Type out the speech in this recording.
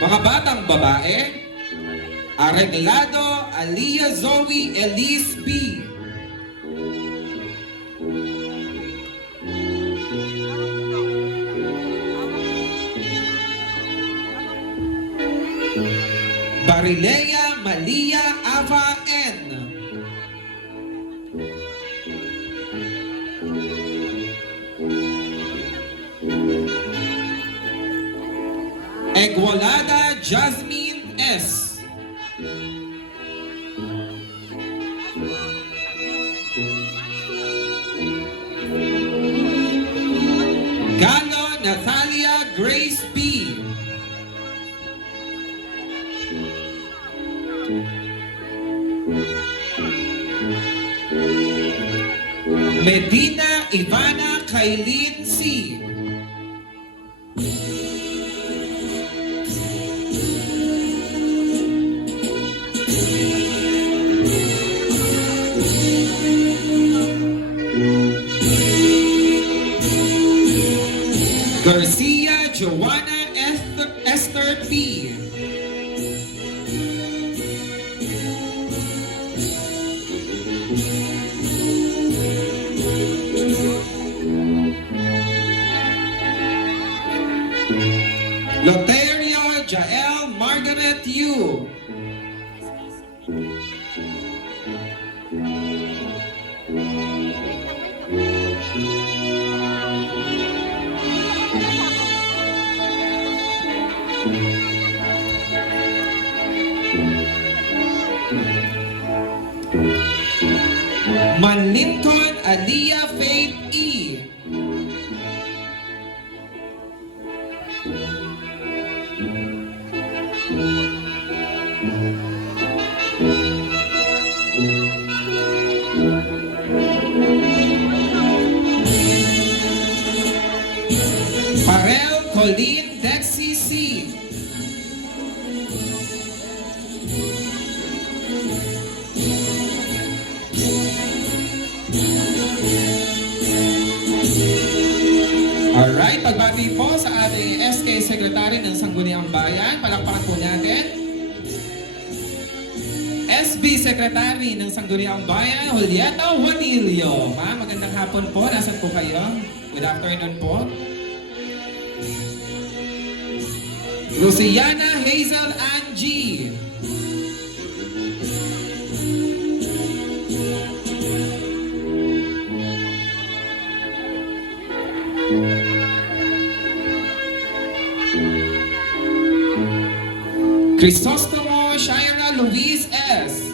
Mga batang babae, Areglado Alia Zoe Elise B. Barilea Malia Ava N. Egwalada Jasmine S. Galo Natalia Grace B. Medina Ivana Kailin C. Garcia Joanna Esther P. Loterio Jael Margaret Yu. Manlinton Alia Faith E. Parel Colleen Dexy C. Alright, pagbati po sa ating SK Secretary ng Sangguniang Bayan. Palakpakan po natin. SB Secretary ng Sangguniang Bayan, Julieta Juanillo. Ma'am, magandang hapon po. Nasaan po kayo? Good afternoon po. Luciana Hazel Angie. Crisostomo Shaira Luis S.